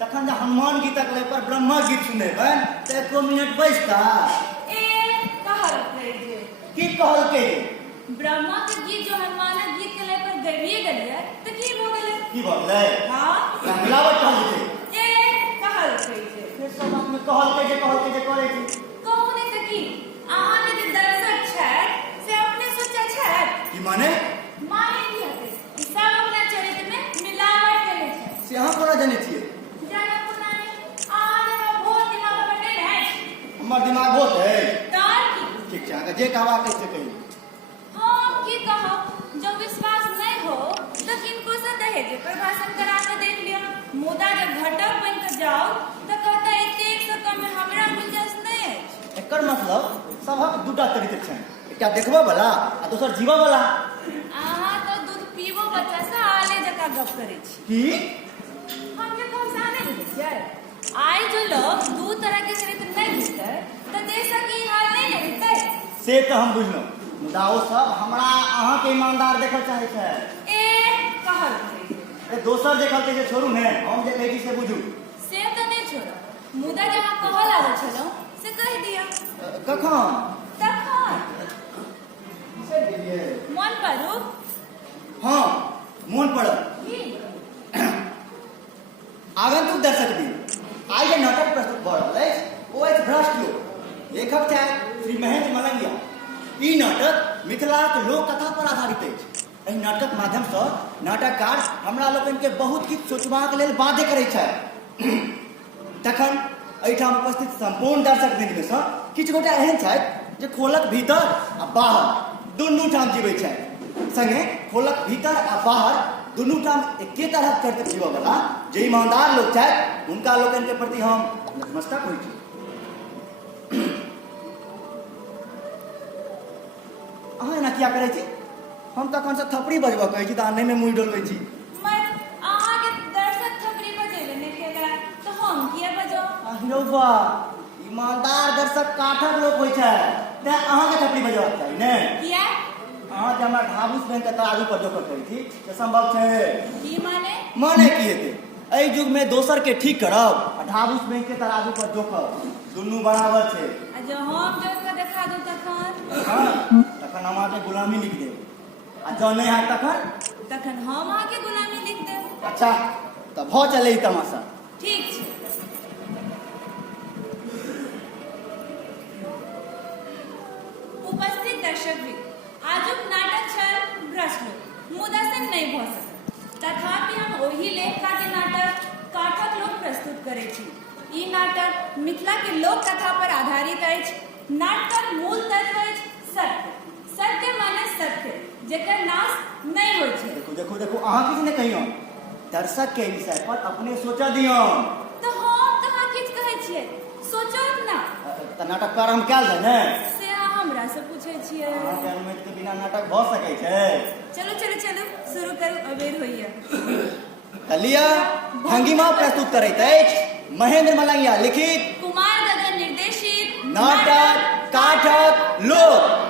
तखन हनुमान गीतक ले पर ब्रह्मा गीत सुनेबन त 1 मिनट बैसता की कहलकै ब्रह्मा के गीत जो हनुमान गीत के ले पर गबिए गलिए त की भ गेलै की भ गेलै हां मिलावट कहलकै फिर सब में कहलकै जे करे छी कहू ने त की अहाँ के जे दर्शक छै से अपने सोचा छै की माने की हते ई सब अपना चरित्र में मिलावट केले छै से अहाँ कोना जानै छियै हमर दिमाग बहुत है ठीक छै अगर जे कहवा कैसे कही हां की कहब जब विश्वास नहीं हो तो किनको से दहेज पर भाषण करा के देख लियो मुदा जब घटक बन के जाओ तो कहता है एक से कम में हमरा गुंजाइश नहीं है एकर मतलब सबक दूटा चरित्र छै एकटा देखबो वाला आ दोसर जीवो वाला आहा तो दूध पीबो बच्चा से आले जका गप करे छी की हम जे कहब जाने छै आई जो लोग दू तरह के चरित्र नहीं मिलते तो देश की हाल नहीं रहते से तो हम बुझलो मुदा ओ सब हमरा अहाँ के ईमानदार देखल चाहे छै कहल दोसर जे कहलकै जे छोड़ू ने हम जे कहै छी से बुझू से तो नहीं छोड़ो मुदा जहाँ कहल आवे छलो से कह दिया कखन तखन से गेलिए मन पड़ू हां मन पड़ल की आगंतुक दर्शक दिन आई जे नाटक प्रस्तुत भ रहल अछि ओ अछि भ्रष्ट लोक लेखक छै श्री महेंद्र मलंगिया ई नाटक मिथिलाक लोक कथा पर आधारित अछि एहि नाटक माध्यम से नाटककार हमरा लोकन के बहुत किछु सोचबाक लेल बाध्य करै छै तखन एहिठाम उपस्थित संपूर्ण दर्शक वृंद में से किछु गोटा एहन छथि जे खोलक भीतर आ बाहर दुनू ठाम जीवै छै संगे खोलक भीतर आ बाहर दुनू ठाम एके तरह चरित्र जीवऽ वाला जे ईमानदार लोग छथि उनका लोगन के प्रति हम नतमस्तक होइ छी अहाँ एना किया करै छी हम तखन से थपड़ी बजबऽ कहै छी तऽ अहाँ नहि में मुँह डोलबै छी अहाँ के दर्शक थपड़ी बजेले ने केला तो हम किया बजो हिरौबा ईमानदार दर्शक काठक लोक होइ छै तें अहाँ के थपड़ी बजबाक चाही ने किया अहाँ जे हमरा ढाबूस बैंक के तराजू पर जोकर कहै छी से संभव छै की माने की हेतै एहि युग में दोसर के ठीक करब आ ढाबूस बैंक के तराजू पर जोकर दुनू बराबर छै आ जो हम जोक के देखा दू तखन हां तखन हम अहाँके गुलामी लिख देब आ जँ नहि हैत तखन हम अहाँके गुलामी लिख देब अच्छा तऽ भऽ चलै ई तमाशा ठीक छै उपस्थित दर्शक आजुक नाटक छल भ्रष्ट लोक मुदा से नहीं भ सकल तथापि हम ओही लेखा के नाटक काठक लोक प्रस्तुत करे छी ई नाटक मिथिला के लोक कथा पर आधारित अछि नाटक मूल तत्व अछि सत्य सत्य माने सत्य जेकर नाश नहीं होइ छै देखो अहाँ किछ ने कहियो दर्शक के विषय पर अपने सोचा दियो तो हम कहाँ किछ कहै छियै सोचो ना त नाटककार हम कैल है ने हमरा से पूछे छियै अहाँ के अनुमति के बिना नाटक भ सकै छै चलो शुरू करू अबेर होइए कलिया भंगिमा प्रस्तुत करैत अछि महेंद्र मलंगिया लिखित कुमार गगन निर्देशित नाटक काठक लोक